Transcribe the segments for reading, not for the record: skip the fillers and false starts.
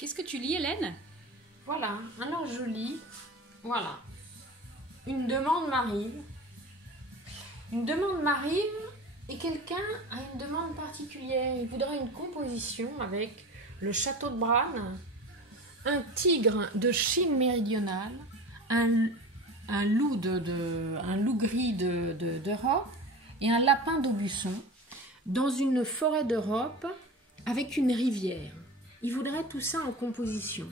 Qu'est-ce que tu lis, Hélène? Voilà, alors je lis, voilà, une demande m'arrive. Une demande m'arrive et quelqu'un a une demande particulière. Il voudrait une composition avec le château de Bran, un tigre de Chine méridionale, un loup gris d'Europe et un lapin d'Aubusson dans une forêt d'Europe avec une rivière. Il voudrait tout ça en composition.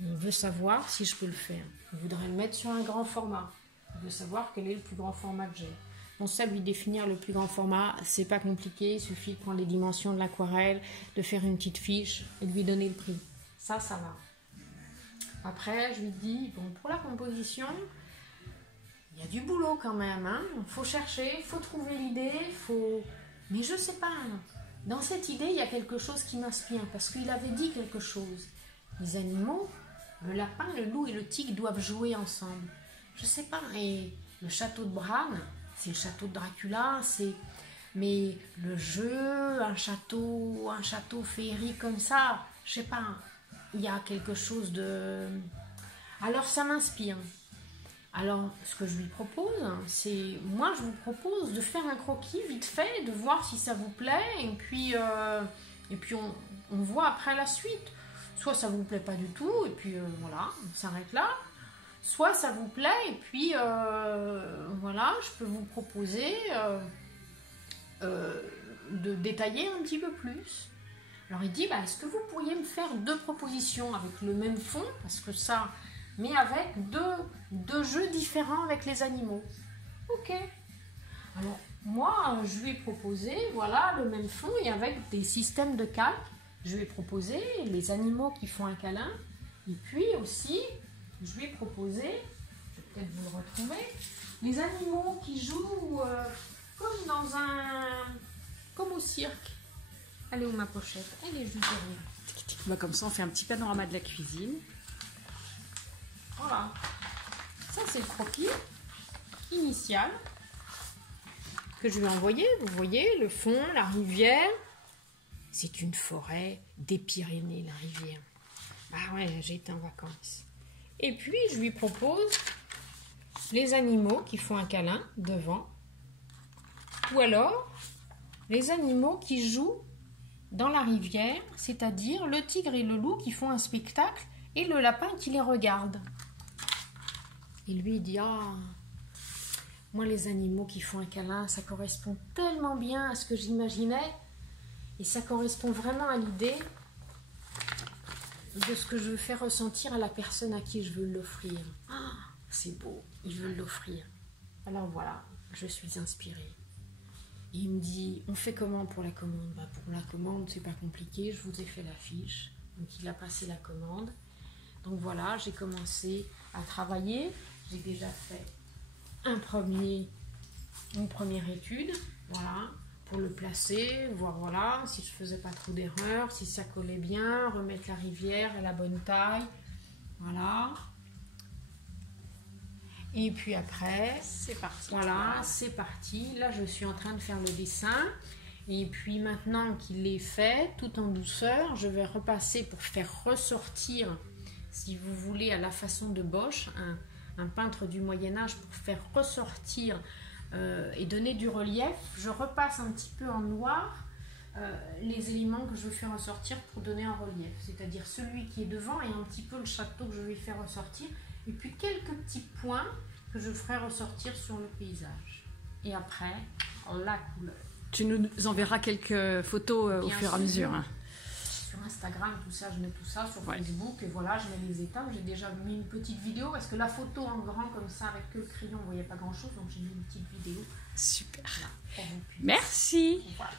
Il veut savoir si je peux le faire. Il voudrait le mettre sur un grand format. Il veut savoir quel est le plus grand format que j'ai. On sait lui définir le plus grand format, c'est pas compliqué, il suffit de prendre les dimensions de l'aquarelle, de faire une petite fiche et de lui donner le prix. Ça va. Après, je lui dis, bon, pour la composition, il y a du boulot quand même, hein. Faut chercher, faut trouver l'idée, mais je sais pas, hein. Dans cette idée, il y a quelque chose qui m'inspire, parce qu'il avait dit quelque chose. Les animaux, le lapin, le loup et le tigre doivent jouer ensemble. Je sais pas, et le château de Bran, c'est le château de Dracula, mais le jeu, un château féerique comme ça, je sais pas, il y a quelque chose de... Alors ça m'inspire. Alors ce que je lui propose, c'est, moi je vous propose de faire un croquis vite fait, de voir si ça vous plaît, et puis on voit après la suite. Soit ça vous plaît pas du tout, et puis voilà, on s'arrête là. Soit ça vous plaît, et puis voilà, je peux vous proposer de détailler un petit peu plus. Alors il dit, bah, est-ce que vous pourriez me faire 2 propositions avec le même fond, parce que ça, mais avec deux jeux différents avec les animaux. Ok. Alors moi, je lui ai proposé, voilà, le même fond et avec des systèmes de calque. Je lui ai proposé les animaux qui font un câlin, et puis aussi, je lui ai proposé, je vais peut-être vous le retrouver, les animaux qui jouent comme au cirque. Elle est où ma pochette? Elle est juste derrière. Bah, comme ça, on fait un petit panorama de la cuisine. Voilà. Ça, c'est le croquis initial que je lui ai envoyé. Vous voyez, le fond, la rivière. C'est une forêt des Pyrénées, la rivière. Ah ouais, j'ai été en vacances. Et puis, je lui propose les animaux qui font un câlin devant. Ou alors, les animaux qui jouent dans la rivière, c'est-à-dire le tigre et le loup qui font un spectacle et le lapin qui les regarde. Et lui, il dit, ah, moi, les animaux qui font un câlin, ça correspond tellement bien à ce que j'imaginais. Et ça correspond vraiment à l'idée de ce que je veux faire ressentir à la personne à qui je veux l'offrir. Ah, c'est beau, je veux l'offrir. Alors voilà, je suis inspirée. Et il me dit, on fait comment pour la commande? Bah, pour la commande, c'est pas compliqué, je vous ai fait la fiche. Donc il a passé la commande. Donc voilà, j'ai commencé à travailler. J'ai déjà fait une première étude, voilà, pour le placer, voir voilà, si je faisais pas trop d'erreurs, si ça collait bien, remettre la rivière à la bonne taille, voilà. Et puis après, c'est parti. Voilà, c'est parti. Là, je suis en train de faire le dessin. Et puis maintenant qu'il est fait, tout en douceur, je vais repasser pour faire ressortir, si vous voulez, à la façon de Bosch, un peintre du Moyen-Âge, pour faire ressortir et donner du relief. Je repasse un petit peu en noir les éléments que je veux faire ressortir pour donner un relief. C'est-à-dire celui qui est devant et un petit peu le château que je vais faire ressortir. Et puis quelques petits points que je ferai ressortir sur le paysage. Et après, la couleur. Tu nous enverras quelques photos au fur et à mesure. Hein. Sur Instagram, tout ça, je mets tout ça. Sur Facebook, et voilà, je mets les étapes. J'ai déjà mis une petite vidéo parce que la photo en grand comme ça, avec que le crayon, vous ne voyez pas grand-chose. Donc j'ai mis une petite vidéo. Super. Voilà, Merci. Voilà.